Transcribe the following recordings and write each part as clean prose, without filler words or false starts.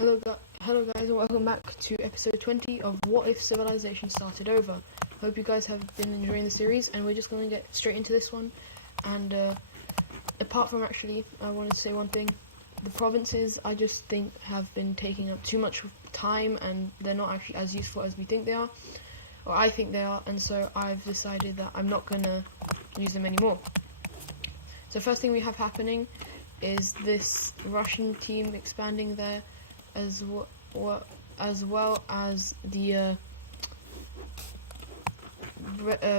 Hello guys, and welcome back to episode 20 of What If Civilization Started Over. Hope you guys have been enjoying the series, and we're just going to get straight into this one. And apart from I wanted to say one thing. The provinces, I just think, have been taking up too much time, and they're not actually as useful as we think they are, or I think they are, and so I've decided that I'm not going to use them anymore. So first thing we have happening is this Russian team expanding there, as well as the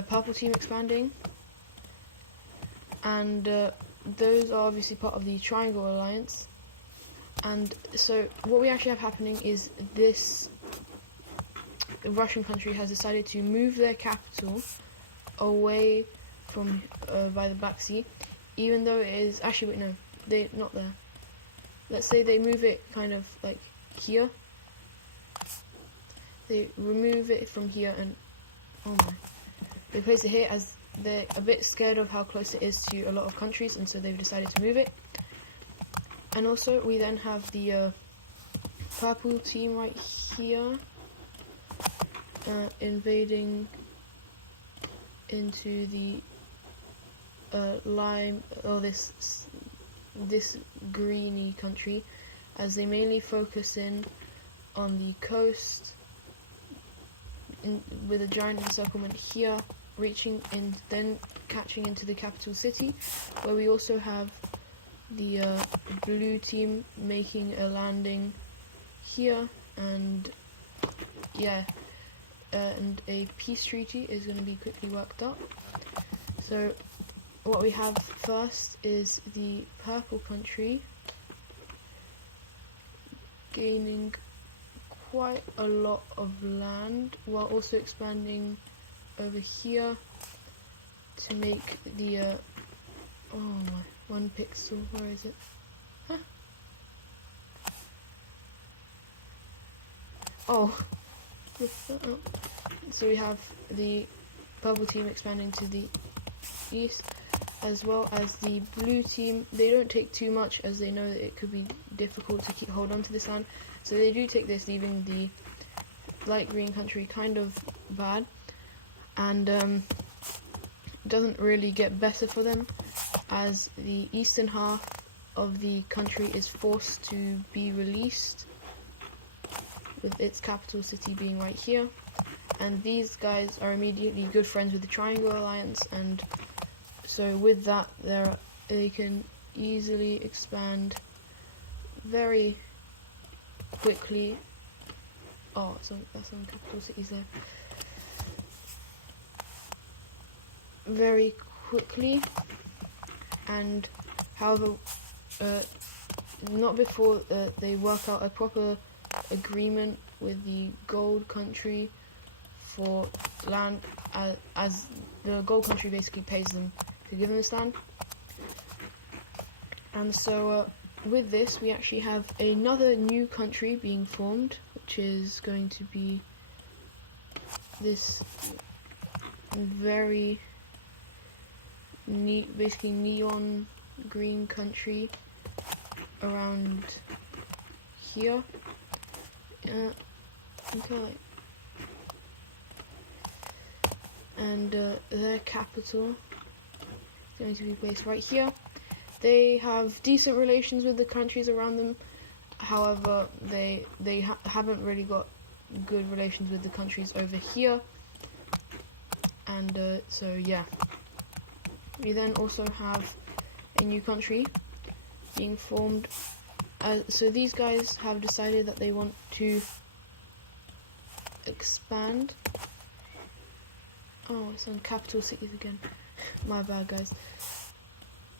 purple team expanding, and those are obviously part of the Triangle Alliance. And so what we actually have happening is this Russian country has decided to move their capital away from by the Black Sea, even though it is actually they're not there. Let's say they move it kind of like here. They remove it from here and they place it here, as they're a bit scared of how close it is to a lot of countries, and so they've decided to move it. And also we then have the purple team right here invading into the this greeny country, as they mainly focus in on the coast with a giant encirclement here, reaching in, then catching into the capital city, where we also have the blue team making a landing here, and and a peace treaty is going to be quickly worked up. So what we have first is the purple country gaining quite a lot of land, while also expanding over here to make the one pixel, where is it? Huh. Oh, so we have the purple team expanding to the east, as well as the blue team. They don't take too much, as they know that it could be difficult to hold on to this land, so they do take this, leaving the light green country kind of bad, and doesn't really get better for them, as the eastern half of the country is forced to be released, with its capital city being right here. And these guys are immediately good friends with the Triangle Alliance, and so with that they can easily expand very quickly. Oh, that's some capital cities there. Very quickly, and however, not before they work out a proper agreement with the gold country for land, as the gold country basically pays them to give them this land. And so with this, we actually have another new country being formed, which is going to be this very basically neon green country around here. And their capital is going to be placed right here. They have decent relations with the countries around them, however they haven't really got good relations with the countries over here. And so yeah, we then also have a new country being formed. So these guys have decided that they want to expand. Oh, it's on capital cities again. My bad, guys.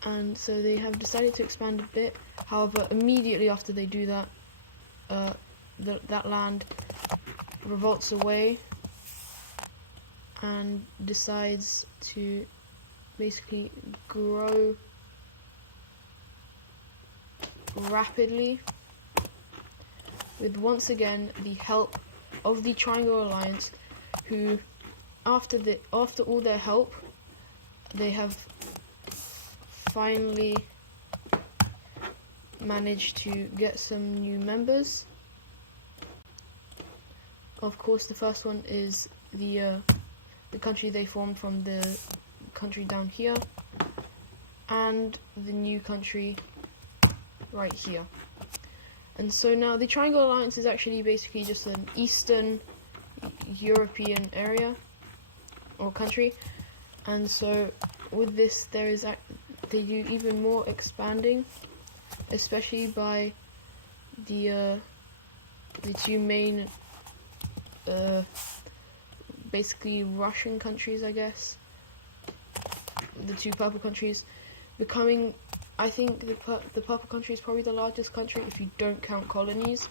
And so they have decided to expand a bit. However, immediately after they do that, that land revolts away and decides to basically grow rapidly, with once again the help of the Triangle Alliance, who after all their help, they have finally managed to get some new members Of course, the first one is the country they formed from the country down here, and the new country right here. And so now the Triangle Alliance is actually basically just an Eastern European area or country, and so with this they do even more expanding, especially by the two main basically Russian countries, I guess, the two purple countries becoming, I think the purple country is probably the largest country if you don't count colonies.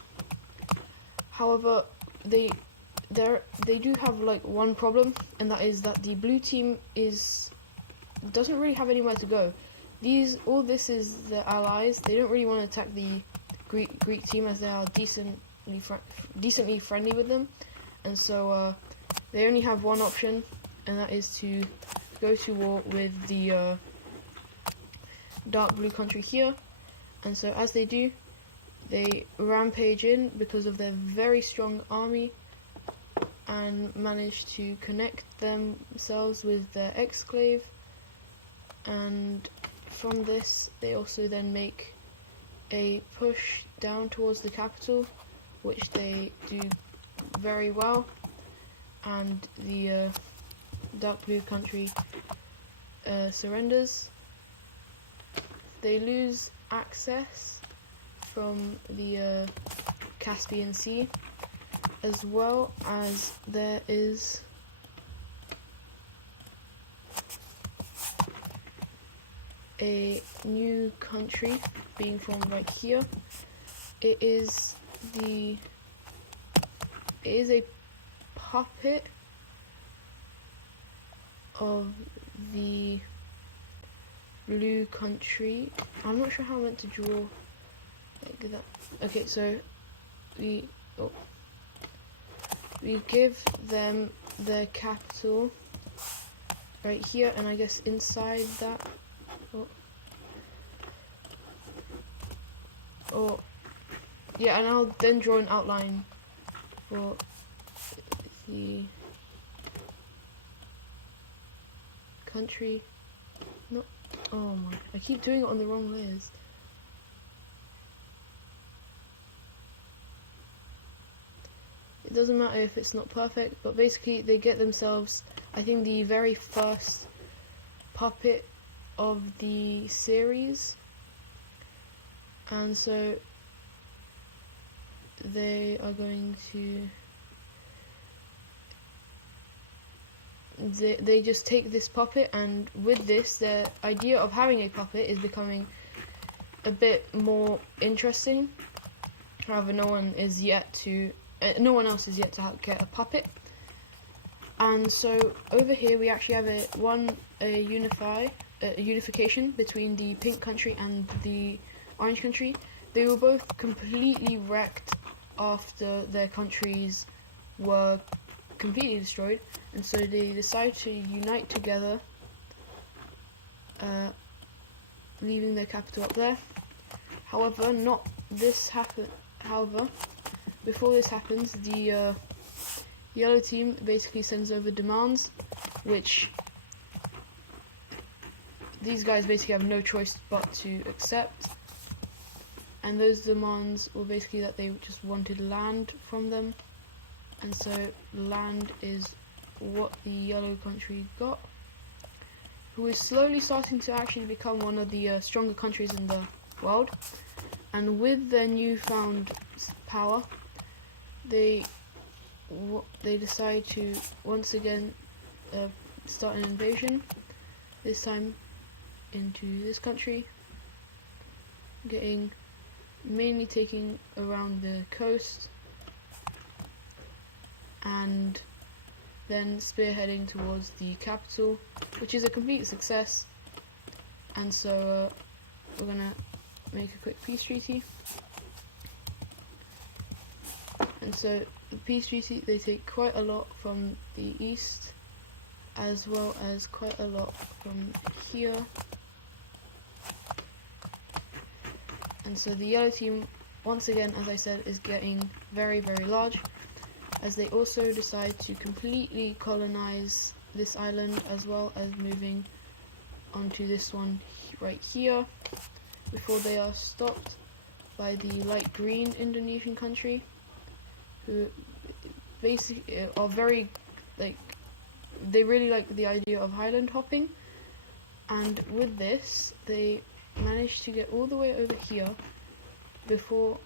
However, they do have like one problem, and that is that the blue team doesn't really have anywhere to go. All this is the allies. They don't really want to attack the Greek team, as they are decently friendly with them, and so they only have one option, and that is to go to war with the dark blue country here. And so as they do, they rampage in because of their very strong army, and manage to connect themselves with their exclave, and from this they also then make a push down towards the capital, which they do very well, and the dark blue country surrenders. They lose access from the Caspian Sea, as well as there is a new country being formed right here. It is a puppet of the blue country. I'm not sure how I meant to draw like that. Okay, so we give them their capital right here, and I guess inside that, yeah, and I'll then draw an outline for the country. No, oh my, I keep doing it on the wrong layers. It doesn't matter if it's not perfect, but basically they get themselves, I think, the very first puppet of the series, and so they are going to they just take this puppet, and with this, the idea of having a puppet is becoming a bit more interesting. However, no one else is yet to get a puppet. And so over here we actually have a unification between the pink country and the orange country. They were both completely wrecked after their countries were completely destroyed, and so they decided to unite together, leaving their capital up there. However, before this happens, the yellow team basically sends over demands, which these guys basically have no choice but to accept. And those demands were basically that they just wanted land from them, and so land is what the yellow country got, who is slowly starting to actually become one of the stronger countries in the world. And with their newfound power, they decide to once again start an invasion, this time into this country, mainly taking around the coast, and then spearheading towards the capital, which is a complete success. And so we're gonna make a quick peace treaty. And so the peace treaty, they take quite a lot from the east, as well as quite a lot from here. And so the yellow team, once again, as I said, is getting very, very large. as they also decide to completely colonize this island, as well as moving onto this one right here, before they are stopped by the light green Indonesian country, who basically are very, like, they really like the idea of highland hopping, and with this they managed to get all the way over here before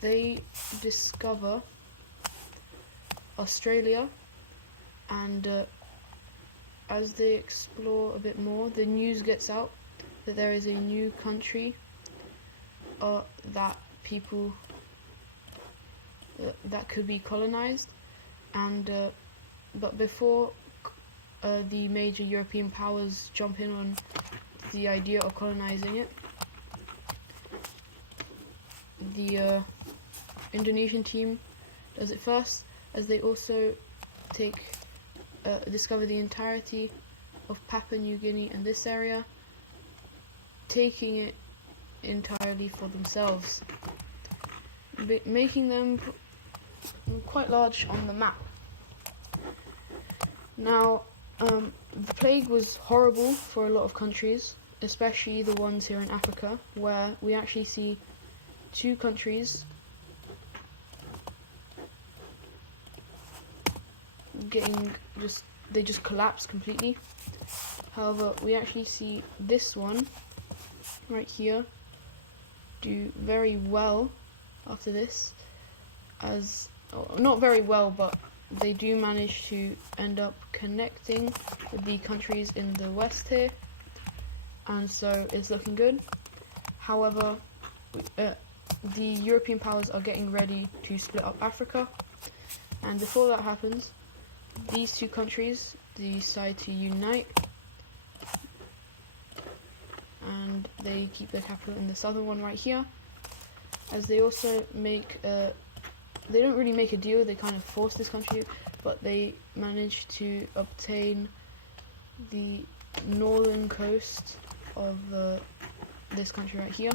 they discover Australia. And as they explore a bit more, the news gets out that there is a new country that people that could be colonized, and but before the major European powers jump in on the idea of colonizing it, the Indonesian team does it first, as they also discover the entirety of Papua New Guinea and this area, taking it entirely for themselves, making them quite large on the map. Now, the plague was horrible for a lot of countries, especially the ones here in Africa, where we actually see two countries they just collapse completely. However, we actually see this one right here do very well after this, not very well, but they do manage to end up connecting with the countries in the west here, and so it's looking good. However, the European powers are getting ready to split up Africa, and before that happens, these two countries decide to unite, and they keep their capital in the southern one right here, as they also they don't really make a deal, they kind of force this country, but they manage to obtain the northern coast of this country right here,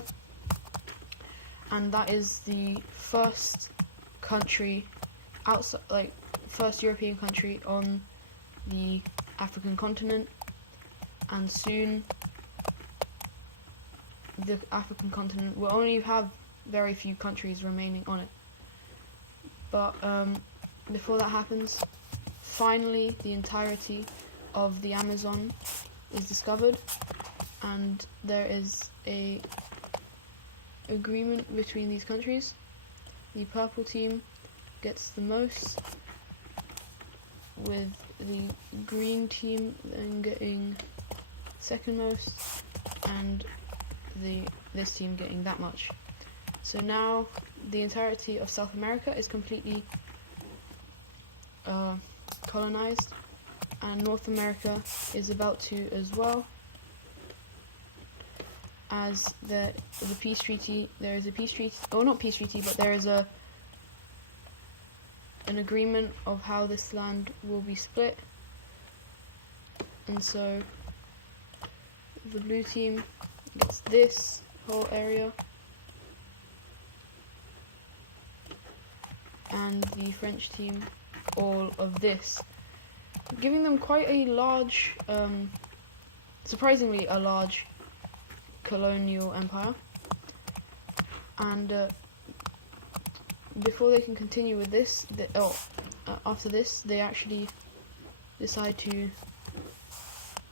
and that is the first country outside, first European country on the African continent, and soon the African continent will only have very few countries remaining on it. But before that happens, finally the entirety of the Amazon is discovered, and there is a agreement between these countries. The purple team gets the most, with the green team then getting second most, and this team getting that much. So now the entirety of South America is completely colonized, and North America is about to as well, as there is a peace treaty, or not peace treaty, but there is an agreement of how this land will be split, and so the blue team gets this whole area, and the French team all of this, giving them quite a large, surprisingly a large colonial empire. And before they can continue with this, after this, they actually decide to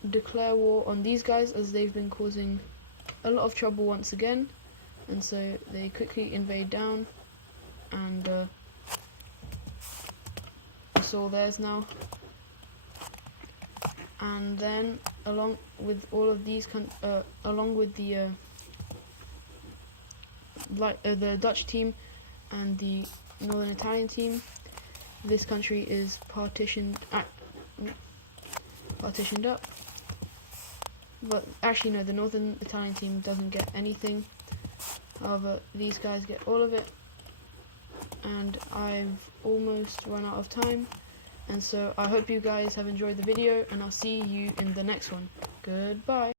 declare war on these guys, as they've been causing a lot of trouble once again, and so they quickly invade down, and it's all theirs now. And then, along with all of these, along with the Dutch team and the Northern Italian team, this country is partitioned up. But actually, no, the Northern Italian team doesn't get anything. However, these guys get all of it. And I've almost run out of time. And so I hope you guys have enjoyed the video, and I'll see you in the next one. Goodbye.